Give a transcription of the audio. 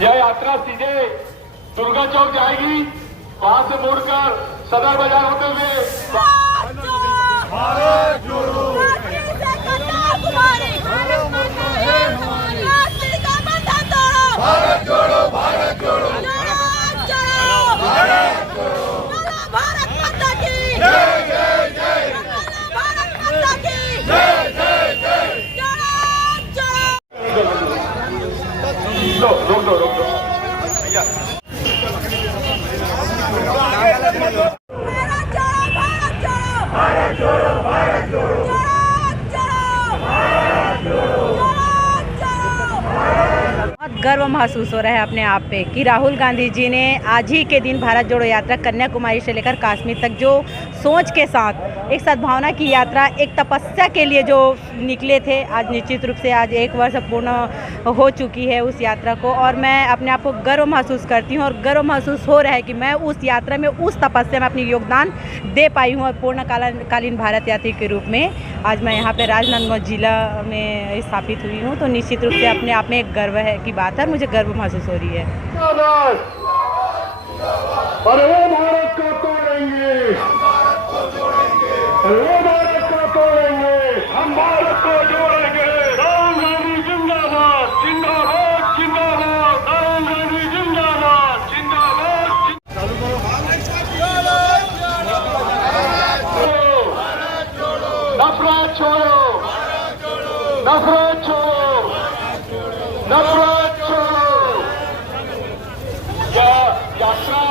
यह यात्रा सीधे दुर्गा चौक जाएगी, वहां से मुड़कर सदर बाजार होते हुए भारत जोड़ो भारत जोड़ो भारत जोड़ो भारत माता की जय जय जय भारत माता की जय जय जय रोक दो भैया। भारत जोड़ो भारत जोड़ो बहुत गर्व महसूस हो रहा है अपने आप पे कि राहुल गांधी जी ने आज ही के दिन भारत जोड़ो यात्रा कन्याकुमारी से लेकर कश्मीर तक जो सोच के साथ एक सद्भावना की यात्रा, एक तपस्या के लिए जो निकले थे, आज निश्चित रूप से आज 1 वर्ष पूर्ण हो चुकी है उस यात्रा को। और मैं अपने आप को गर्व महसूस करती हूँ और गर्व महसूस हो रहा है कि मैं उस यात्रा में, उस तपस्या में अपनी योगदान दे पाई हूँ और पूर्णकालीन भारत यात्री के रूप में आज मैं यहाँ पे राजनांदगांव जिला में स्थापित हुई हूँ। तो निश्चित रूप से अपने आप में एक गर्व है की बात है, मुझे गर्व महसूस हो रही है। अरे वो भारत को तोड़ेंगे, वो भारत को तोड़ेंगे, हम भारत को जोड़ेंगे। राहुल गांधी जिंदाबाद जिंदाबाद जिंदाबाद, राहुल गांधी जिंदाबाद जिंदाबाद। नफरत छोड़ो, नफरत छोड़ो, नफरत छोड़ो। यह यात्रा